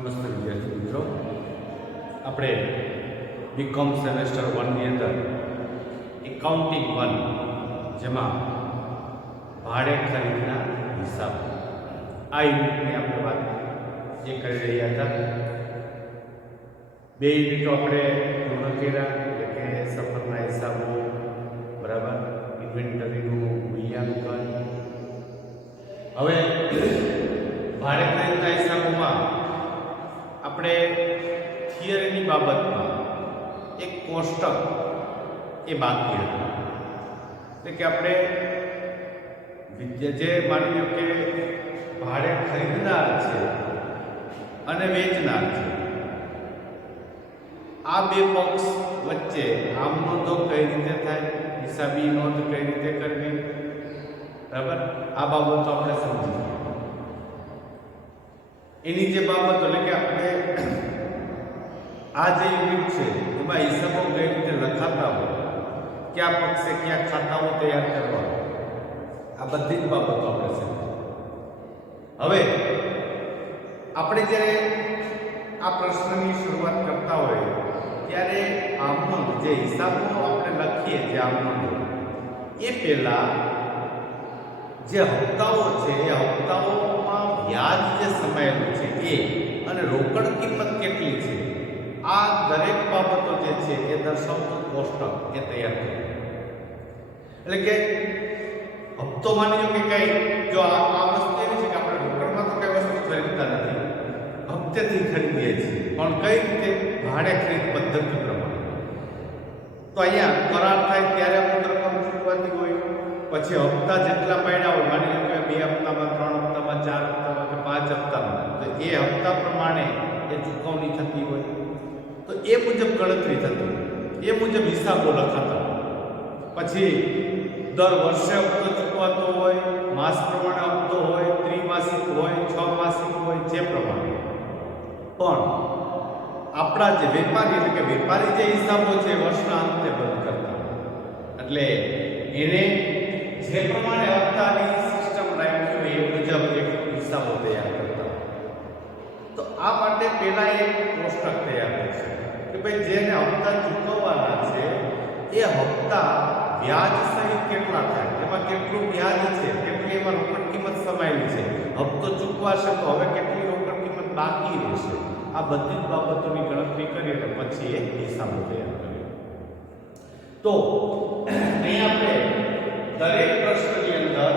નમસ્તે વિદ્યાર્થી મિત્રો, આપણે બીકોમ સેમેસ્ટર 1 ની અંદર એકાઉન્ટિંગ 1 જેમાં ભાડે ખરીદના હિસાબ આ યુનિટની આપણે વાત જે કરી રહ્યા હતા. બે યુનિટો આપણે પૂર્ણ કર્યા, એટલે કે સફરના હિસાબો, બરાબર, ઇન્વેન્ટરીનું મૂલ્યાંકન. હવે ભાડે ખરીદના હિસાબોમાં આપણે થિયરીની બાબતમાં એક કોષ્ટક એ બાકી હતું. એટલે કે આપણે જે માની લો કે ભાડે ખરીદનાર છે અને વેચનાર છે, આ બે પક્ષ વચ્ચે આમ નોંધો કઈ રીતે થાય, હિસાબી નોંધ કઈ રીતે કરવી, બરાબર, આ બાબતો આપણે સમજી એની જે બાબતો, એટલે કે આપણે આ જે યુનિટ છે એમાં હિસાબો કઈ રીતે લખાતા હોય, કયા પક્ષે કયા ખાતાઓ તૈયાર કરવા, આ બધી જ બાબતો આપણે સમજીએ. હવે આપણે જ્યારે આ પ્રશ્નની શરૂઆત કરતા હોય ત્યારે આમનો જે હિસાબો આપણે લખીએ, જે આમનો એ પહેલા જે હપ્તાઓ છે એ હપ્તાઓમાં વ્યાજ જે સમાયેલું છે એ અને રોકડ કિંમત કેટલી છે, આ દરેક બાબતો જે છે એ દર્શાવતું કોષ્ટક એ તૈયાર કર્યું. એટલે કે હપ્તો માની લો કે કઈ જો આ વસ્તુ એવી છે કે આપણે રોકડમાં તો કઈ વસ્તુ ખરીદતા નથી, હપ્તેથી ખરીદીએ છીએ, પણ કઈ રીતે? ભાડે ખરીદ પદ્ધતિ પ્રમાણે. તો અહીંયા કરાર થાય ત્યારે અમુક રકમ ચૂકવવાની હોય, પછી હપ્તા જેટલા પડ્યા હોય, માની લો કે 2 હપ્તામાં, 3 હપ્તામાં, 4 હપ્તામાં કે 5 હપ્તામાં, તો એ હપ્તા પ્રમાણે એ ચૂકવણી થતી હોય, તો એ મુજબ ગણતરી થતી, એ મુજબ હિસાબો લખાતા. પછી દર વર્ષે હપ્તો ચૂકવાતો હોય, માસ પ્રમાણે હપ્તો હોય, ત્રિમાસિક હોય, 6 માસિક હોય, જે પ્રમાણે. પણ આપણા જે વેપારી, એટલે કે વેપારી જે હિસાબો છે વર્ષના અંતે બંધ કરતા, એટલે એને જે પ્રમાણે હપ્તાની સિસ્ટમ રાખી હોય એ મુજબ એક હિસાબો તૈયાર કરતા. તો આ માટે પહેલા એક કોષ્ટક તૈયાર કરશે કે ભાઈ જેને હપ્તા ચૂકવવાના છે એ હપ્તા વ્યાજ સહિત કેટલા થાય, એમાં કેટલું વ્યાજ છે, કેટલી એમાં રોકડ કિંમત સમાયેલી છે, હપ્તો ચૂકવાશે તો હવે કેટલી રોકડ કિંમત બાકી રહેશે, આ બધી જ બાબતોની ગણતરી કરી અને પછી એ હિસાબો તૈયાર કરીએ. તો અહીં આપણે દરેક પ્રશ્નની અંદર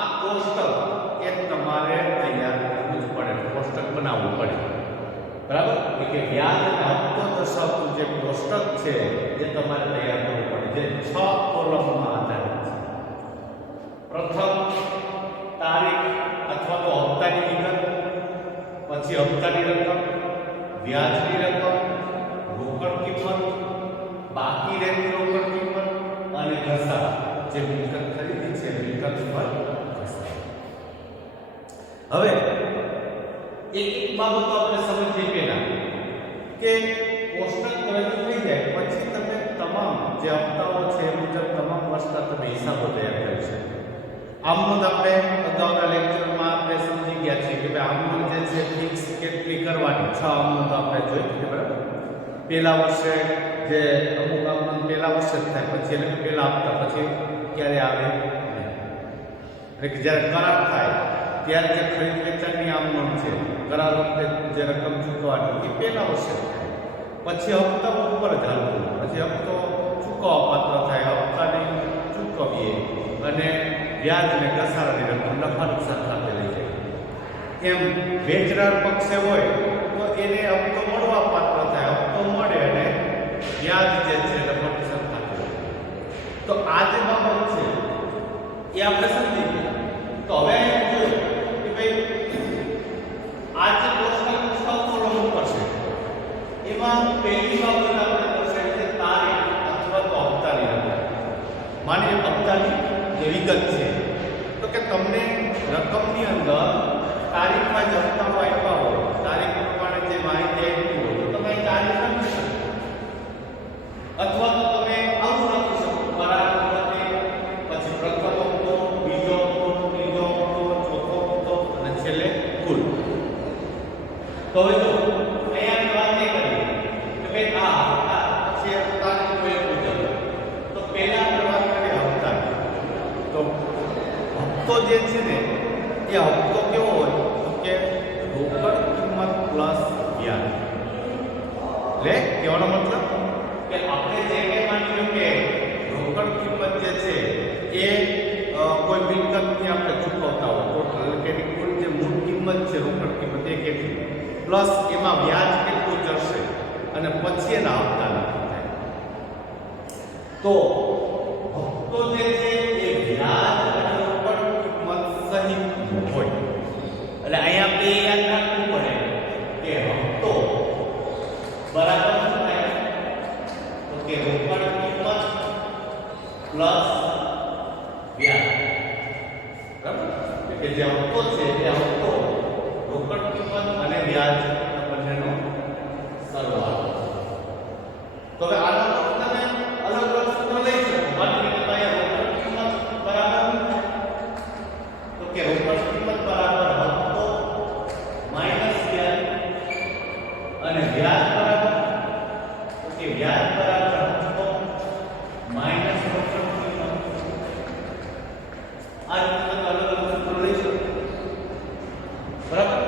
આ કોષ્ટક એ તમારે તૈયાર કરવું જ પડે, કોષ્ટક બનાવવું પડે, બરાબર. કે વ્યાજ અને હપ્તો દર્શાવતું જે કોષ્ટક છે એ તમારે તૈયાર કરવું પડે, જે 6 કોલમમાં આધારિત છે. પ્રથમ તારીખ અથવા તો હપ્તાની વિગત, પછી હપ્તાની રકમ, વ્યાજની રકમ, રોકડ કિંમત, બાકી રહેતી રોકડ કિંમત અને ઘસારા, જે મિલકત ખરીદી છે મિલકત ઉપર ઘસારો. હવે એક બાબત આપણે સમજીએ પહેલા કે કોષ્ટક રજૂ થઈ જાય પછી તમે તમામ જે હપ્તાઓ છે એ મુજબ તમામ વર્ષના તમે હિસાબો તૈયાર કરી શકો. આમનો આપણે અગાઉના લેક્ચરમાં આપણે સમજી ગયા છીએ કે ભાઈ આમનો જે છે ફિક્સ કેટલી કરવાની, 6 આમનો તો આપણે જોઈ લીધી, બરાબર. પહેલા વર્ષે જે અમુક આમનો પહેલા વર્ષે જ થાય, પછી એટલે પહેલા હપ્તા પછી ક્યારે આવે, એટલે કે જ્યારે કરાર થાય ત્યારે જે ખરીદ વેચાણની આમનો છે, કરાર વખતે જે રકમ ચૂકવવાની એ પહેલા વર્ષે થાય, પછી હપ્તા ઉપર જ હાલતું, પછી હપ્તો ચૂકવવા પાત્ર થાય, હપ્તાને ચૂકવીએ અને વ્યાજ અને ઘસારાની રકમ નફા નુકસાન સાથે લઈ જાય. એમ વેચનાર પક્ષે હોય તો એને હપ્તો મળવા પાત્ર થાય, હપ્તો મળે અને વ્યાજ જે છે નફા નુકસાન સાથે લઈ જાય. તો આ જે બાબત છે એ આપણે સમજી ગયા. તો હવે અહીં જોયું કે ભાઈ આ જે કોષ્ટક 6 કોલમ ઉપર છે એમાં પહેલી બાબત આપણે દર્શાવી છે તારીખ અથવા તો હપ્તાની રકમ. માની લો હપ્તાની જે વિગત છે તો કે તમને રકમની અંદર તારીખમાં જ હપ્તાઓ આપ્યા હોય, તારીખ પ્રમાણે જે માહિતી આપી હોય તો તમે તારીખ લખી શકો, અથવા તો તમે આવું લખી શકો, કરાર વખતે, પછી પ્રથમ હપ્તો, બીજો હપ્તો, ત્રીજો હપ્તો, ચોથો હપ્તો અને છેલ્લે કુલ. તો હવે જો અહીંયા આપણે વાત એ કરી કે ભાઈ આ હપ્તા છે હપ્તાની કોઈ મુજબ તો પહેલા આપણે વાત કરીએ હપ્તાની તો હપ્તો જે છે ને એ હપ્તો કેવો હોય તો કે રોકડ કિંમત પ્લસ વ્યાજ એટલે કહેવાનો મતલબ કે આપણે જે કંઈ માની લો કે રોકડ કિંમત જે છે એ કોઈ મિલકતની આપણે ચૂકવતા હોય ટોટલ કે કુલ જે મૂળ કિંમત છે રોકડ કિંમત એ કેટલી પ્લસ એમાં વ્યાજ કેટલું ચડશે અને પછી એના હપ્તા નક્કી થાય તો હપ્તો જે છે એ વ્યાજ અને રોકડ કિંમત સહિત હોય એટલે અહીંયા આપણે યાદ રાખવું પડે કે હપ્તો બરાબર શું થાય તો કે રોકડ કિંમત પ્લસ વ્યાજ બરાબર કે જે હપ્તો છે એ હપ્તો રોકડ કિંમત અને વ્યાજ બંનેનો સરવાળો તો હવે આનો તમે અલગ અલગ સૂત્ર લઈ શકો માની લો કે અહીંયા રોકડ કિંમત બરાબર તો કે રોકડ કિંમત બરાબર હપ્તો માઈનસ વ્યાજ અને વ્યાજ બરાબર તો કે વ્યાજ બરાબર હપ્તો માઈનસ રોકડ કિંમત આ રીતે તમે અલગ અલગ સૂત્રો લઈ શકો બરાબર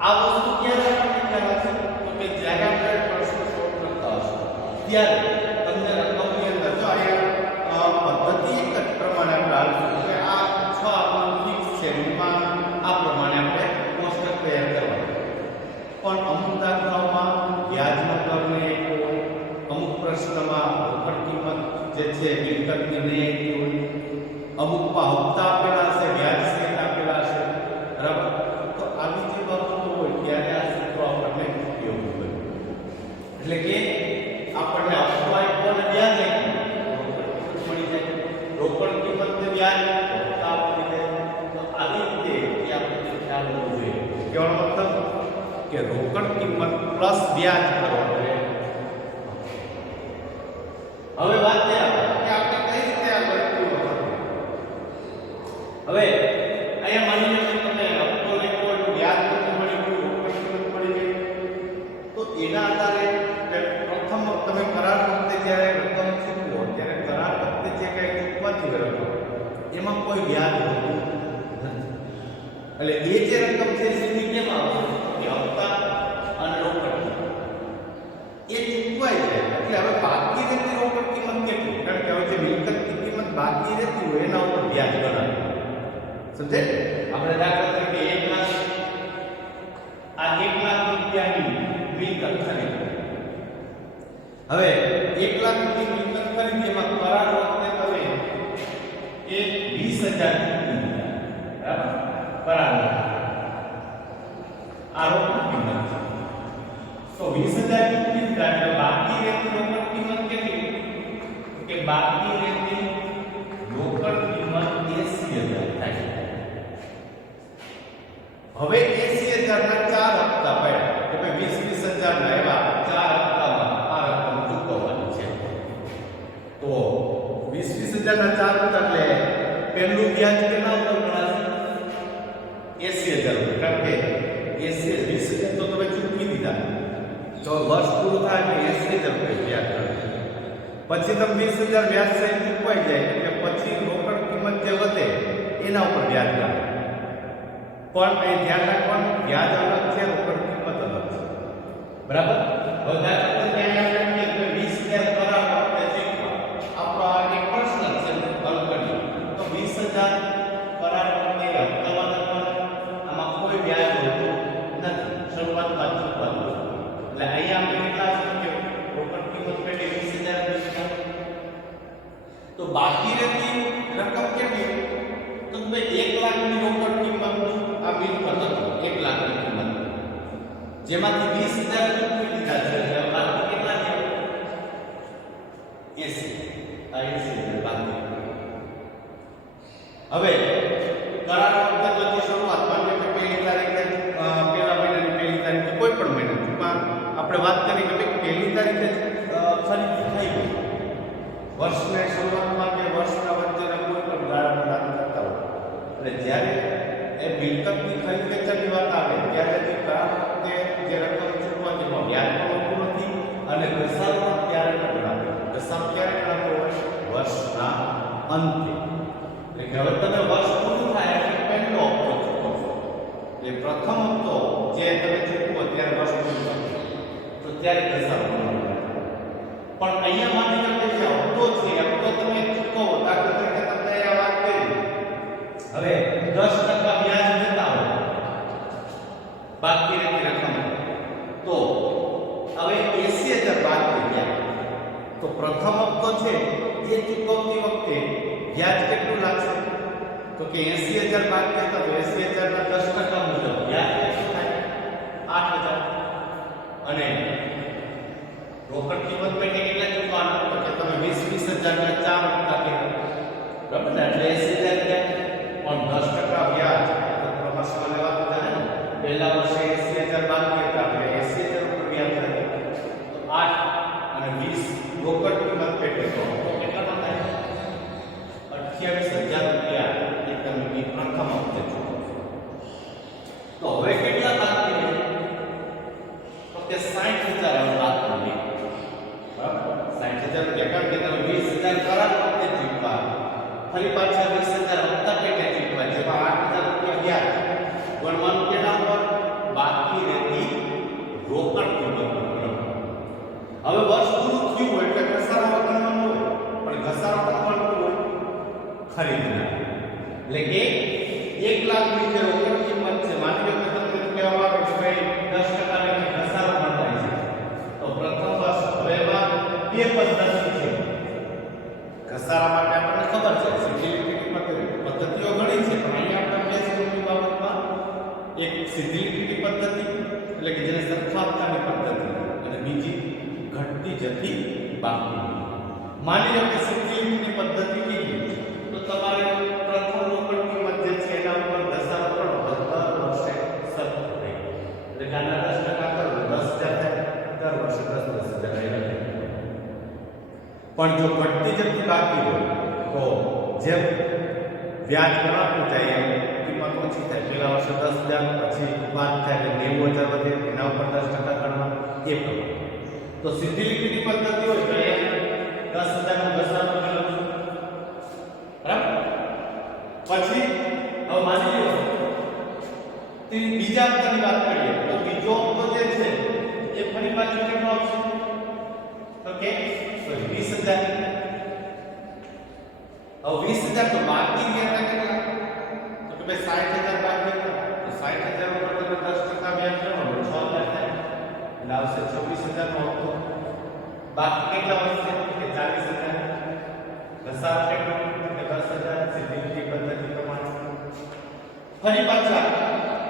આ વસ્તુ ક્યારે આપણને ખ્યાલ આવશે તો કે જ્યારે આપણે પ્રશ્ન સોલ્વ કરતા હશું ત્યારે તમને રકમની અંદર જો અહીંયા પદ્ધતિ એક જ પ્રમાણે આપણે હાલશું કે આ 6 આપણું ફિક્સ છે એમાં આ પ્રમાણે આપણે કોષ્ટક તૈયાર કરવાનું પણ અમુક દાખલાઓમાં વ્યાજનો દર ને અમુક પ્રશ્નમાં રોકડ કિંમત જે છે મિલકતની નહીં હોય અમુકમાં હપ્તા આપેલા હશે વ્યાજ સહિત આપેલા હશે બરાબર તો આવી જે બાબતો હોય ત્યારે આ સૂત્રો આપણને ઉપયોગી બને એટલે કે આપણને હપ્તા આપ્યો અને વ્યાજ આપ્યું મળી જાય રોકડ કિંમત ને વ્યાજ હપ્તા મળી જાય તો આવી રીતે એ આપણને ખ્યાલ હોવો જોઈએ કહેવાનો મતલબ કે રોકડ કિંમત પ્લસ વ્યાજ કરો હવે વાત એ આવે કે આપણે કઈ રીતે આ ગણતરીઓ કરવી હવે અહીંયા માની લો કે તમને હપ્તો લખ્યો હોય વ્યાજ તમને મળી ગયું રોકડ કિંમત મળી ગઈ તો એના આધારે પ્રથમ તમે કરાર વખતે જ્યારે રકમ ચૂકવો ત્યારે કરાર વખતે જે કંઈ ચૂકવાતી હોય રકમ એમાં કોઈ વ્યાજ હોતું નથી એટલે એ જે રકમ છે સીધી કેમ આવશે કે હપ્તા અને રોકડ એ ચૂકવાઈ જાય એટલે હવે બાકી રહેતી રોકડ કિંમત કેટલી કારણ કે હવે જે મિલકતની કિંમત બાકી રહેતી હોય એના ઉપર વ્યાજ ગણાય સમજે આપણે દાખલા તરીકે 1 લાખ આ 1 લાખ રૂપિયાની મિલકત ખરીદી હવે 1 લાખ રૂપિયાની મિલકત ખરીદી એમાં કરાર વખતે તમે એ 20000 બરાબર કરાર આ રોકડ કિંમત તો 20000 ની કિંમત એટલે બાકી રહેતી રોકડ કિંમત કેટલી કે બાકી રહેતી રોકડ કિંમત 80000 થાય હવે 80000 ના 4 હપ્તા પડ્યા કે ભાઈ 20,000 ના એવા 4 હપ્તામાં આ રકમ ચૂકવવાની છે તો 20,000 ના 4 હપ્તા એટલે પહેલું વ્યાજ કેટલા ઉપર ગણાશે 80000 કારણ કે 20,000 તો તમે ચૂકવી દીધા તો વર્ષ પૂરું થાય એટલે 80000 વ્યાજ ગણાશે પછી તમે 20,000 વ્યાજ સહિત ચૂકવાઈ જાય એટલે પછી રોકડ કિંમત જે વધે એના ઉપર વ્યાજ ગણાય પણ એ ધ્યાન રાખવાનું વ્યાજ અલગ છે રોકડ કિંમત અલગ છે બરાબર હવે દાખલા તરીકે આપણે 20000 કરાર વખતે ચૂકવા આપણો આ એક પ્રશ્ન છે હલ કરીએ તો 20000 કરાર વખતે હપ્તામાં લખવાનું આમાં કોઈ વ્યાજ હોતું નથી શરૂઆતમાં ચૂકવાનું એટલે અહીંયા આપણે કેટલા છે રોકડ કિંમત પેટે 20000 તો બાકી રહેતી રકમ કેટલી તો ભાઈ 1 લાખની રોકડ કિંમતનું આ મિલકત હતી 1 લાખની કિંમત જેમાંથી 20000 ચૂકવી દીધા છે એટલે બાકી કેટલા છે 80 આ 80 બાકી હવે કરાર પદ્ધતિની શરૂઆત માનો કે પહેલી તારીખે પહેલા મહિનાની પહેલી તારીખે કોઈ પણ મહિનામાં આપણે વાત કરી કે પહેલી તારીખે ખરીદી થઈ ગઈ વર્ષની શરૂઆતમાં કે વર્ષના વચ્ચેના કોઈ પણ ગાળાની વાત કરતા હોય એટલે જ્યારે એ મિલકતની ખરીદ વેચાણની વાત આવે ત્યારે જે કરાર અને ઘસારો પણ ક્યારે ગણાતો? ઘસારો ક્યારે ગણાતો હોય? વર્ષના અંતે. એટલે કે હવે તમે વર્ષ પૂરું થાય એટલે પહેલો હપ્તો ચૂકવો છો. એટલે પ્રથમ હપ્તો જે તમે ચૂકવો ત્યારે વર્ષ પૂરું થશે તો ત્યારે ઘસારો ગણવાનો. પણ અહીંયા માની લો કે જે હપ્તો છે હપ્તો તમે ચૂકવો, દાખલા તરીકે તમને આ વાત કરી હવે 10% વ્યાજ દેતા હો બાકી રહેતી રકમ, તો હવે 80,000 બાકી ગયા તો પ્રથમ હપ્તો છે એ ચૂકવતી વખતે વ્યાજ કેટલું લાગશે? તો કે 80,000 બાકી હતા તો 80,000 ના 10% મુજબ વ્યાજ કેટલું થાય? 8,000. અને રોકડ કિંમત પેટે કેટલા ચૂકવવાના? તો કે તમે 20,000 ના 4 હપ્તા કર્યા, બરાબર ને? એટલે 80,000 ગયા પણ 10% વ્યાજ તો ક્રમશઃ લેવાનું થાય ને. પહેલા વર્ષે 80,000 બાકી હતા એટલે 80,000 ઉપર વ્યાજ થાય તો 8 અને 20 રોકડ કિંમત પેટે તો કેટલામાં થાય? 28,000 રૂપિયા એ તમે પ્રથમ હપ્તે ચૂકવો. તો હવે કેટલા બાકી રહે? તો કે 60,000 હવે બાકી રહે, બરાબર? 60,000 રૂપિયા કારણ કે તમે 20,000 કરાર વખતે ચૂકવા, ફરી પાછા 20,000 હપ્તા પેટે ચૂકવા, જેમાં 8,000 રૂપિયા વ્યાજ ગણવાનું કેના પર? બાકી રહેતી રોકડ કિંમત પર. હવે વર્ષ પૂરું થયું હોય એટલે ઘસારો ગણવાનો હોય, પણ ઘસારો ગણવાનો હોય ખરીદના. એટલે કે 1 લાખની જે રોકડ કિંમત છે, માની લો કે તમને કહેવામાં આવે કે ભાઈ 10% ને ઘસારો ગણવાય છે, તો પ્રથમ વર્ષ હવે એમાં બે પદ્ધતિ છે ઘસારા માટે. આપણને ખબર છે સીધી પદ્ધતિઓ ઘણી છે, પણ અહીંયા આપણે બે સ્વરૂપની બાબતમાં એક સીધી લીટી પદ્ધતિ એટલે કે જેને સરખામતાની પદ્ધતિ અને બીજી ઘટતી જતી બાકી. માની લો કે સીધી લીટીની પદ્ધતિ કીધી તો તમારે પ્રથમ રોકડ કિંમત જે છે એના ઉપર ઘસારો કરો તો દર વર્ષે સતત રહે. એટલે કે આના 10% કરો 10,000 થાય, દર વર્ષે 10,000 રહે. પણ જો ઘટતી જતી બાકી હોય તો જેમ વ્યાજ ગણાતું જાય એમ કિંમત ઓછી થાય. પેલા વર્ષે 10,000 પછી 5 થાય એટલે 90,000 વધે, એના ઉપર 10% ગણવા એ પ્રમાણે. તો સીધી લીટીની પદ્ધતિ હોય તો અહીંયા 10,000 નો ઘસારો ગણવાનો, બરાબર? પછી હવે માની લો બીજા હપ્તાની વાત કરીએ તો બીજો હપ્તો જે છે એ ફરી પાછો કેટલો આવશે? તો કે 20,000. હવે 20,000 તો બાકી રહ્યા કેટલા? તો કે ભાઈ 60,000 બાકી હતા તો 60,000 ઉપર તમે 10% વ્યાજ કરો એટલે 6,000 થાય એટલે આવશે 26,000 નો હપ્તો. બાકી કેટલા વધશે? કે 40,000. ઘસારો કેટલો? કે 10,000. સીધી લીટી પદ્ધતિ પ્રમાણે ફરી પાછા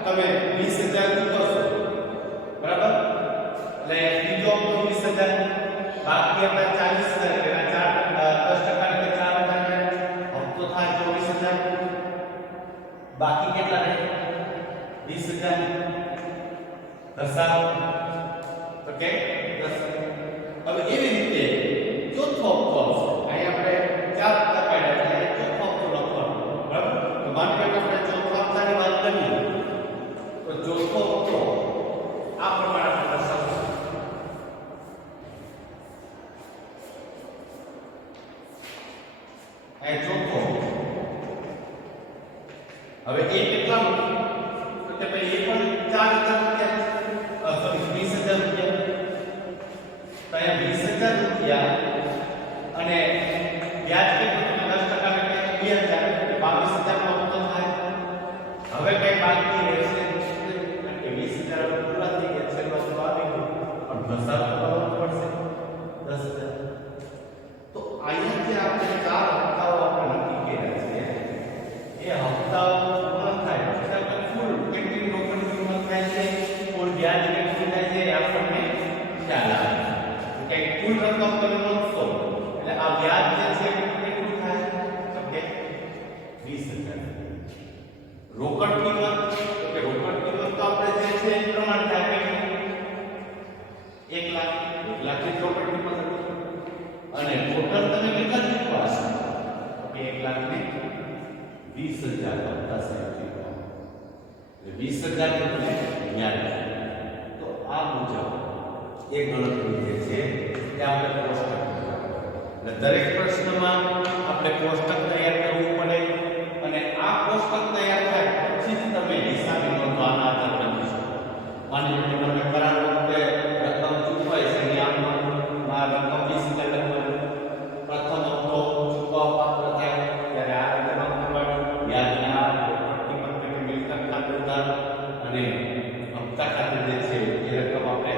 તમે 20,000 ચૂકવશો, બરાબર? એટલે બીજો હપ્તો 20,000 બાકી હતા 40,000 એટલે 10% એટલે 4,000 હપ્તો થાય 24,000. બાકી કેટલા રહે? 20,000. ઘસારો તો કે 10,000. હવે એવી રીતે ચોથો હપ્તો આવશે. અહીં આપણે 4 હપ્તા કાઢ્યા એટલે ચોથો હપ્તો લખવાનો, બરાબર? તો માની લો કે આપણે ચોથા હપ્તાની વાત કરીએ તો ચોથો હપ્તો આ પ્રમાણે આપણે દર્શાવશું. અહીં ચોથો હવે એ કેટલાનું? તો કે ભાઈ એ પણ 4,000 રૂપિયા, સોરી 20,000 રૂપિયા. તો અહીંયા 20,000 રૂપિયા અને વ્યાજ કેટલું? 10% એટલે 2,000 એટલે 22,000 નો હપ્તો થાય. હવે કઈ બાકી રહેશે? કારણ કે 20,000 પૂરા થઈ ગયા છે, બસ આવી ગયું, પણ ઘસારો કરવો પડશે 10,000. તો અહીંયા જે આપણે 4 હપ્તાઓ આપણે નક્કી કર્યા છે એ હપ્તાઓ પૂર્ણ થાય એટલે આપણે ફૂલ કેટલી રોકડ કિંમત થાય છે, કુલ વ્યાજ કેટલું થાય છે આપણને ખ્યાલ આવે. કે કુલ રકમ તમે નોંધશો એટલે આ વ્યાજ જે છે કેટલું થાય? તો કે 20,000. રોકડ કિંમત તો કે રોકડ કિંમત તો આપણે જે છે એ પ્રમાણે થાય કે 1 લાખ ની રોકડ કિંમત હતી અને ટોટલ તમે કેટલા ચૂકવા હશે? તો કે 1,20,000 હપ્તા સાહેબ ચૂકવા. એટલે 20,000 એટલે વ્યાજ. તો આ મુજબ એ ગણતરી જે છે એ આપણે કોષ્ટક એટલે દરેક પ્રશ્નમાં આપણે કોષ્ટક તૈયાર કરવું પડે અને આ કોષ્ટક તૈયાર થાય પછી જ તમે હિસાબી નોંધો આના આધારે લખી શકો. માની લો કે તમે કરાર વખતે રકમ ચૂકવાય છે એની આમાં રકમ 20 લખવાની, પ્રથમ હપ્તો ચૂકવવા પાત્ર થાય ત્યારે આ રીતે નોંધવાનું, વ્યાજના કિંમત પેટે મિલકત ખાતે ઉધાર અને હપ્તા ખાતે જે છે એ રકમ આપણે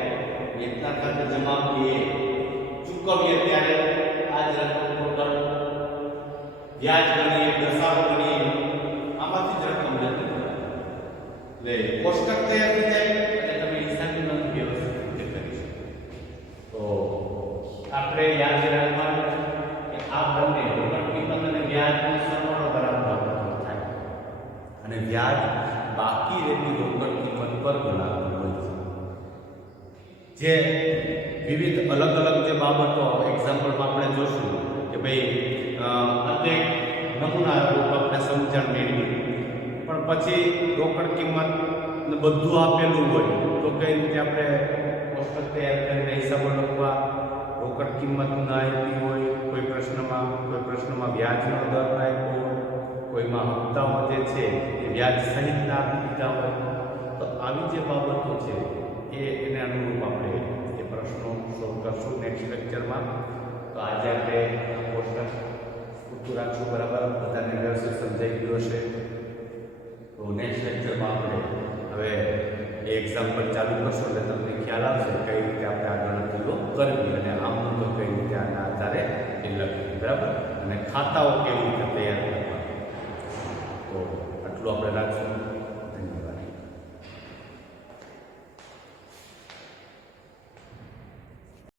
વેચના ખાતે જમા કરીએ, ચૂકવીએ ત્યારે આ જ રકમ ટોટલ વ્યાજ ગણીએ, દસારો ગણીએ, આમાંથી જ રકમ જતી એટલે કોષ્ટક તૈયાર થઈ જાય એટલે તમે હિસાબી નોંધ વ્યવસ્થિત રીતે કરી શકો. તો આપણે યાદ રાખવાનું કે આ બંને રોકડ કિંમત અને વ્યાજનો સરવાળો બરાબર થાય અને વ્યાજ બાકી રહેતી રોકડ કિંમત પર ગણાતું હોય છે. જે વિવિધ અલગ અલગ જે બાબતો એક્ઝામ્પલમાં આપણે જોશું કે ભાઈ અનેક નમૂના રૂપ આપણે સમજણ મેળવી પણ પછી રોકડ કિંમત બધું આપેલું હોય તો કઈ રીતે આપણે કોષ્ટક તૈયાર કરીને હિસાબો લખવા, રોકડ કિંમત ના આપી હોય કોઈ પ્રશ્નમાં વ્યાજનો દર ના આપ્યો હોય, કોઈમાં હપ્તાઓ જે છે એ વ્યાજ સહિત ના આપી દીધા હોય, તો આવી જે બાબતો છે એને અનુરૂપ આપણે એ પ્રશ્નો સોલ્વ કરશું નેક્સ્ટ લેક્ચરમાં. તો આજે આપણે કોષ્ટક પૂરતું રાખશું, બરાબર? બધાને વ્યવસ્થિત સમજાઈ ગયું હશે. તો નેક્સ્ટ લેક્ચરમાં આપણે હવે એ એક્ઝામ્પલ ચાલુ કરશું એટલે તમને ખ્યાલ આવશે કઈ રીતે આપણે આ ગણતરીઓ કરવી અને આમનું તો કઈ રીતે આના આધારે એ લખવી, બરાબર? અને ખાતાઓ કેવી રીતે તૈયાર કરવા. તો આટલું આપણે રાખશું.